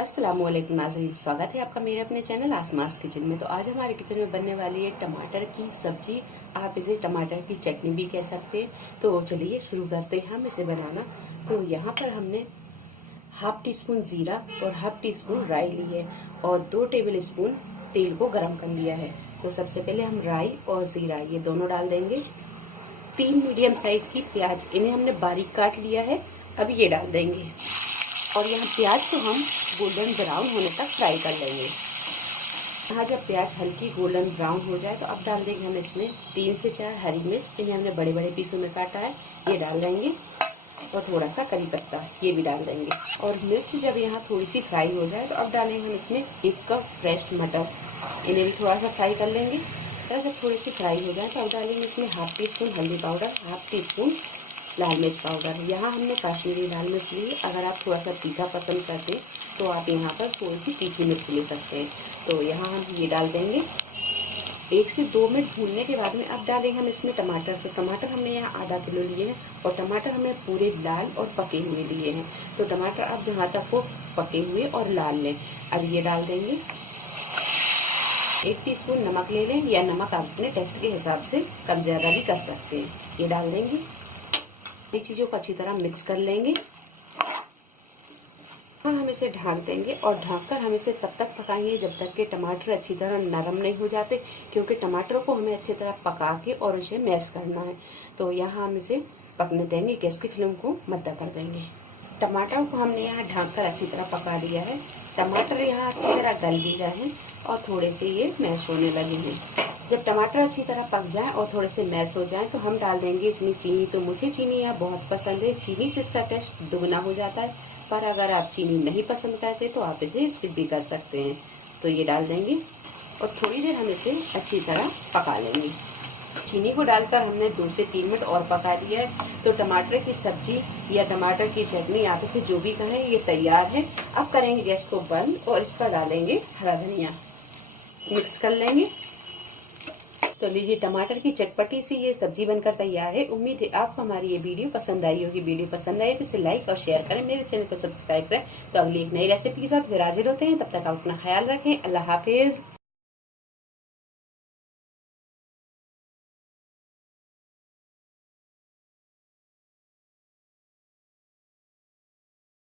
अस्सलामुअलैकुम नाज़रीन, स्वागत है आपका मेरे अपने चैनल आसमास किचन में। तो आज हमारे किचन में बनने वाली है टमाटर की सब्जी। आप इसे टमाटर की चटनी भी कह सकते हैं। तो चलिए शुरू करते हैं हम इसे बनाना। तो यहाँ पर हमने हाफ टी स्पून जीरा और हाफ टी स्पून राई ली है और 2 टेबल स्पून तेल को गर्म कर लिया है। तो सबसे पहले हम राई और जीरा ये दोनों डाल देंगे। 3 मीडियम साइज की प्याज, इन्हें हमने बारीक काट लिया है, अब ये डाल देंगे। और यहाँ प्याज को हम गोल्डन ब्राउन होने तक फ्राई कर लेंगे। यहाँ जब प्याज हल्की गोल्डन ब्राउन हो जाए तो अब डाल देंगे हम इसमें 3 से 4 हरी मिर्च, इन्हें हमने बड़े बड़े पीसों में काटा है, ये डाल देंगे। और थोड़ा सा करी पत्ता ये भी डाल देंगे। और मिर्च जब यहाँ थोड़ी सी फ्राई हो जाए तो अब डालेंगे हम इसमें 1 कप फ्रेश मटर, इन्हें भी थोड़ा सा फ्राई कर लेंगे। और जब थोड़ी सी फ्राई हो जाए तो अब डालेंगे इसमें हाफ टी स्पून हल्दी पाउडर, हाफ टी स्पून लाल मिर्च पाउडर। यहाँ हमने कश्मीरी लाल मिर्च ली, अगर आप थोड़ा सा तीखा पसंद करते हैं तो आप यहाँ पर थोड़ी सी तीखी मिर्च ले सकते हैं। तो यहाँ हम ये डाल देंगे। 1 से 2 मिनट भूनने के बाद में अब डालेंगे हम इसमें टमाटर। तो टमाटर हमने यहाँ आधा किलो लिए हैं और टमाटर हमने पूरे लाल और पके हुए लिए हैं। तो टमाटर आप जहाँ तक वो पके हुए और लाल लें। अब ये डाल देंगे। 1 टीस्पून नमक ले लें, या नमक आप अपने टेस्ट के हिसाब से कम ज़्यादा भी कर सकते हैं। ये डाल देंगे। ये चीज़ों को अच्छी तरह मिक्स कर लेंगे। हाँ, हम इसे ढक देंगे और ढककर हम इसे तब तक पकाएंगे जब तक कि टमाटर अच्छी तरह नरम नहीं हो जाते, क्योंकि टमाटरों को हमें अच्छी तरह पका के और उसे मैश करना है। तो यहाँ हम इसे पकने देंगे, गैस की फ्लेम को मद्दा कर देंगे। टमाटर को हमने यहाँ ढककर अच्छी तरह पका दिया है। टमाटर यहाँ अच्छी तरह गल भी गए हैं और थोड़े से ये मैश होने लगे हैं। जब टमाटर अच्छी तरह पक जाए और थोड़े से मैश हो जाए तो हम डाल देंगे इसमें चीनी। तो मुझे चीनी यहाँ बहुत पसंद है, चीनी से इसका टेस्ट दुगना हो जाता है। पर अगर आप चीनी नहीं पसंद करते तो आप इसे स्किप भी कर सकते हैं। तो ये डाल देंगे और थोड़ी देर हम इसे अच्छी तरह पका लेंगे। चीनी को डालकर हमने 2 से 3 मिनट और पका दिया है। तो टमाटर की सब्जी या टमाटर की चटनी, आप इसे जो भी कहें, ये तैयार है। अब करेंगे गैस को बंद और इस पर डालेंगे हरा धनिया, मिक्स कर लेंगे। तो लीजिए, टमाटर की चटपटी सी ये सब्जी बनकर तैयार है। उम्मीद है आपको हमारी ये वीडियो पसंद आई होगी। वीडियो पसंद आई तो इसे लाइक और शेयर करें, मेरे चैनल को सब्सक्राइब करें। तो अगली एक नई रेसिपी के साथ फिर हाजिर होते हैं। तब तक आप अपना ख्याल रखें। अल्लाह हाफिज।